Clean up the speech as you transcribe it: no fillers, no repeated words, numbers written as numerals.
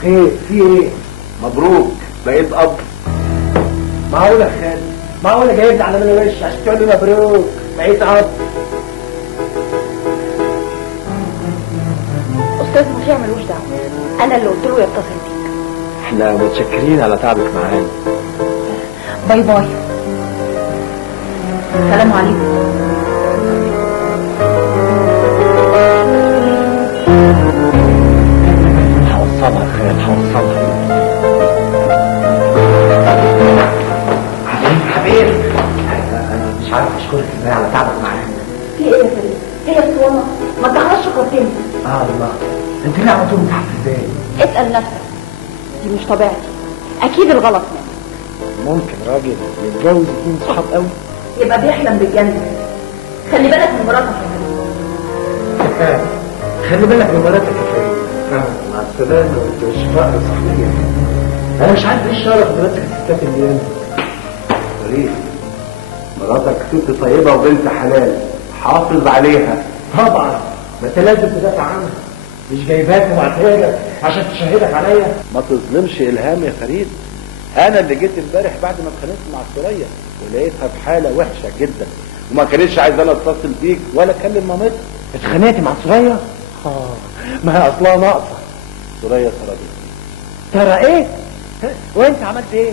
خير في ايه؟ مبروك بقيت اب. معقولة يا خالد؟ معقولة جايب لي على من وش عشان تقول لي مبروك بقيت اب؟ استاذ مطيع ملوش دعوه، انا اللي قلت له يتصل بيك. احنا متشكرين على تعبك معانا. باي باي. السلام عليكم. هوصلها يا خالد، هوصلها. حبيبي انا مش عارف اشكرك ازاي على تعبك معانا. في ايه يا فريد؟ هي الصوانه ما تدخلش شكرتني. الله، انت ليه على طول تحت ازاي؟ اسال نفسك، دي مش طبيعتي، اكيد الغلط منك. ممكن راجل يتجوز اتنين صحاب قوي يبقى بيحلم بالجنه. خلي بالك من مراتك يا فريد. خلي بالك من مراتك يا فريد. مع السلامه، انت مش فقر صحيح. انا مش عارف ايه الشرف اللي ماسك الستات اليوم. فريد، مراتك ست طيبه وبنت حلال، حافظ عليها. طبعا، ما انت لازم تدافع عنها، مش جايباك وبعتها لك عشان تشهدك عليا. ما تظلمش الهام يا فريد. انا اللي جيت امبارح بعد ما اتخانقت مع سوريا ولقيتها في حاله وحشه جدا، وما كانتش عايزه انا اتصل بيك ولا اكلم مامتها. اتخانقت مع سوريا؟ ما هي اصلها ناقصه. سوريا سرقتني. ترى ايه؟ وانت عملت ايه؟